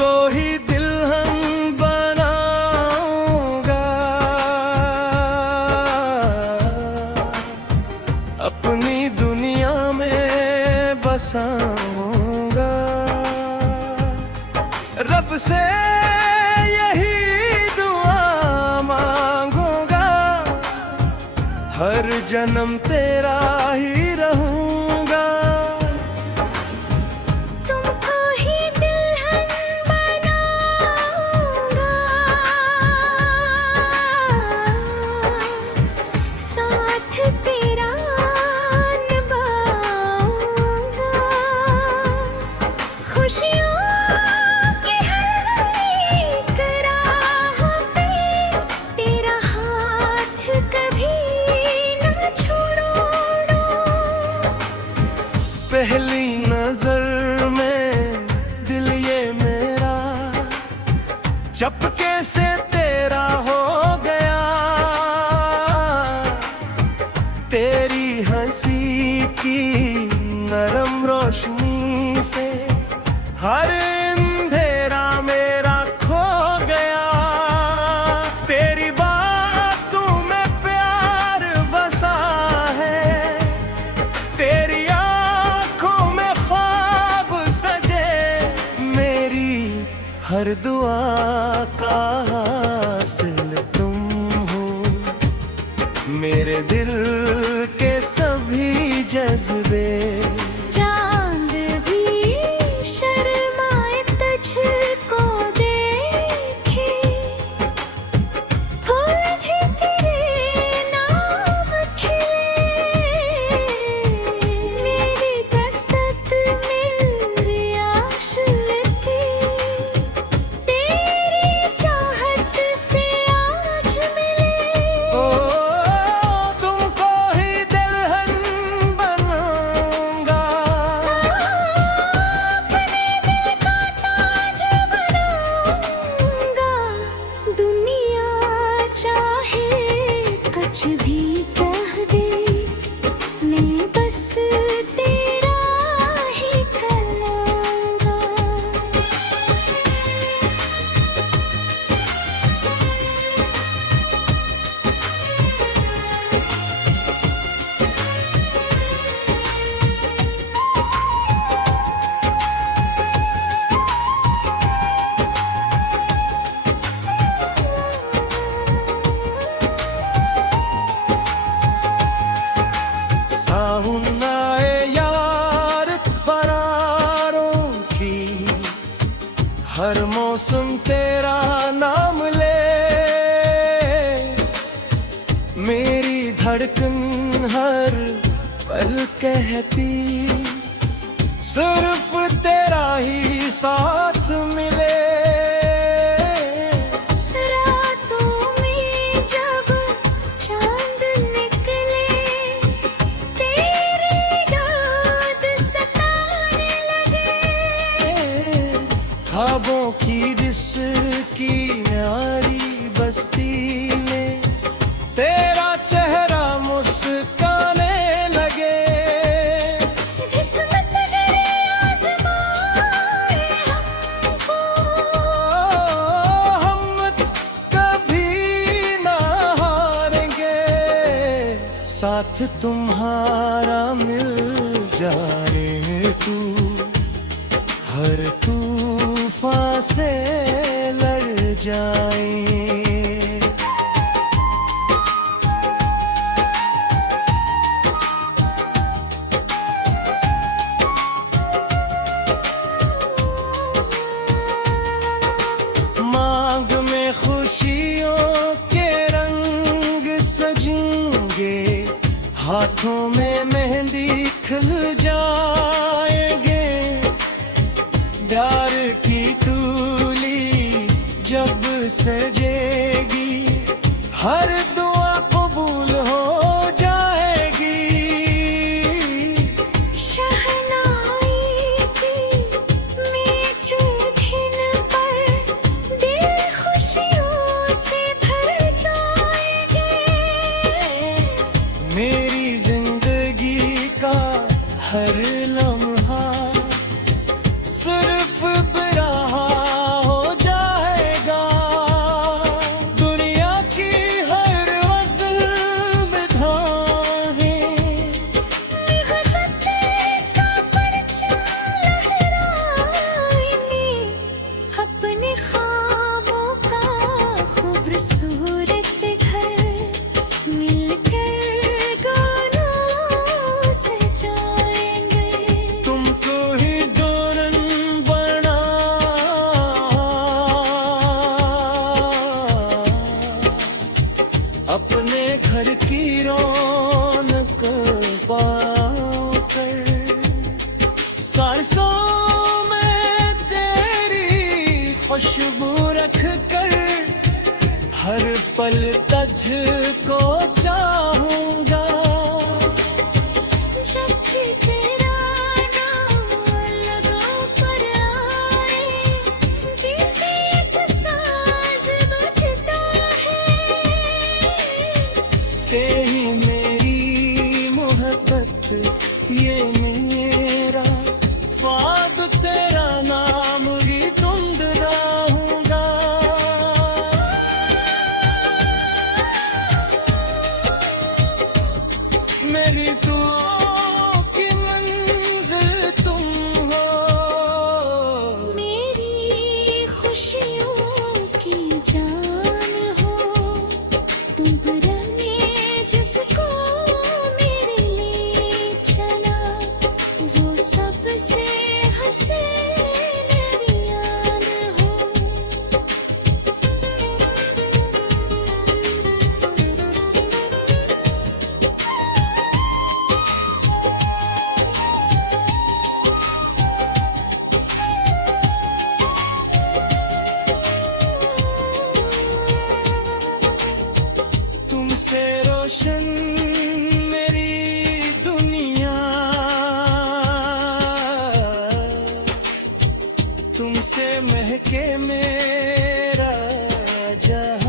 तुमको ही दुल्हन बनाऊंगा, अपनी दुनिया में बसाऊंगा। रब से यही दुआ मांगूंगा, हर जन्म तेरा ही रहूंगा। तुमको ही दुल्हन बनाऊंगा, साथ तेरा निभाऊंगा। खुशियों के हर एक राह पे तेरा हाथ कभी न छोड़ूंगा। पहली नजर में दिल ये मेरा चपके से तेरा हो गया। तेरी हंसी की नरम रोशनी से हर अंधेरा मेरा खो गया। तेरी बातों में प्यार बसा है, तेरी आंखों में ख्वाब सजे। मेरी हर दुआ का हासिल तुम हो, मेरे दिल के सभी जज्बे। चांद भी शर्माए तुझको देखे, फूल भी तेरे नाम खिले। मेरी कसक मेरी आश लगी, तेरी चाहत से आज मिले। ओ तुमको ही दुल्हन बनाऊंगा, अपने दिल का ताज बनाऊंगा। दुनिया चाहे कुछ भी कह दे, मैं बस तेरा ही कहलाऊंगा। सावन आए यार बरारों की, हर मौसम तेरा नाम ले। मेरी धड़कन हर पल कहती, सिर्फ तेरा ही साथ मिले। रातों में जब चांद निकले, तेरी याद सताने लगे। ख्वाबों की रिश्की न्यारी बस्ती में तेरा चेहरा मुस्काने लगे। किस्मत करे आज़माए हमको, हम कभी ना हारेंगे, साथ तुम्हारा मिल जाने तू हर तूफान से लड़ जाए। मांग में खुशियों के रंग सजेंगे, हाथों में मेहंदी खिल जाएंगे। प्यार की डोली जब सजेगी, हर दुआ कबूल हो जाएगी। शहनाई की मीठ धुन पर दिल खुशियों से भर जाएंगे। मेरी जिंदगी का हर लम्हा सिर्फ बिरहा खुशबू रख कर हर पल तुझको चाहूंगा। जब भी तेरा नाम लबों पर आए, दिल में एक साज बजता है। तेरी मेरी मोहब्बत ये मेरा ख्वाब, तेरा नाम ही गुनगुनाऊंगा। मेरी दुआओं की मंजिल तुम हो, मेरी खुशियों की जान हो। तुम ने जिसको मेरे लिए चुना, वो सबसे हसीन रियान हो। तुमसे रोशन मेरी दुनिया, तुमसे महके मेरा जहां।